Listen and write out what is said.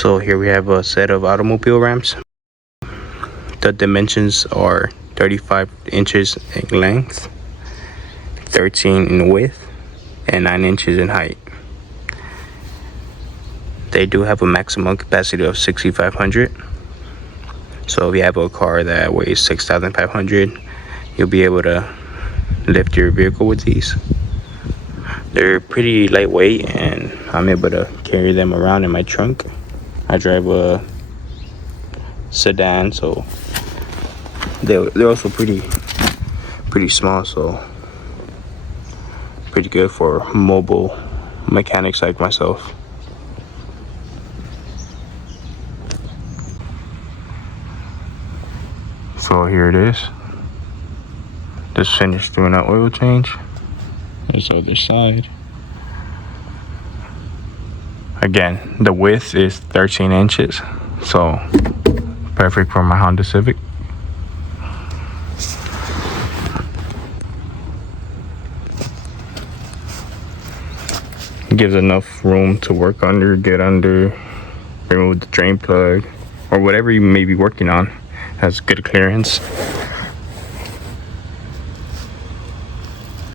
So here we have a set of automobile ramps. The dimensions are 35 inches in length, 13 in width, and 9 inches in height. They do have a maximum capacity of 6,500. So if you have a car that weighs 6,500, you'll be able to lift your vehicle with these. They're pretty lightweight and I'm able to carry them around in my trunk. I drive a sedan, so they're also pretty small, so pretty good for mobile mechanics like myself. So here it is. Just finished doing that oil change. This other side. Again, the width is 13 inches, so perfect for my Honda Civic. It gives enough room to work under, get under, remove the drain plug, or whatever you may be working on. Has good clearance.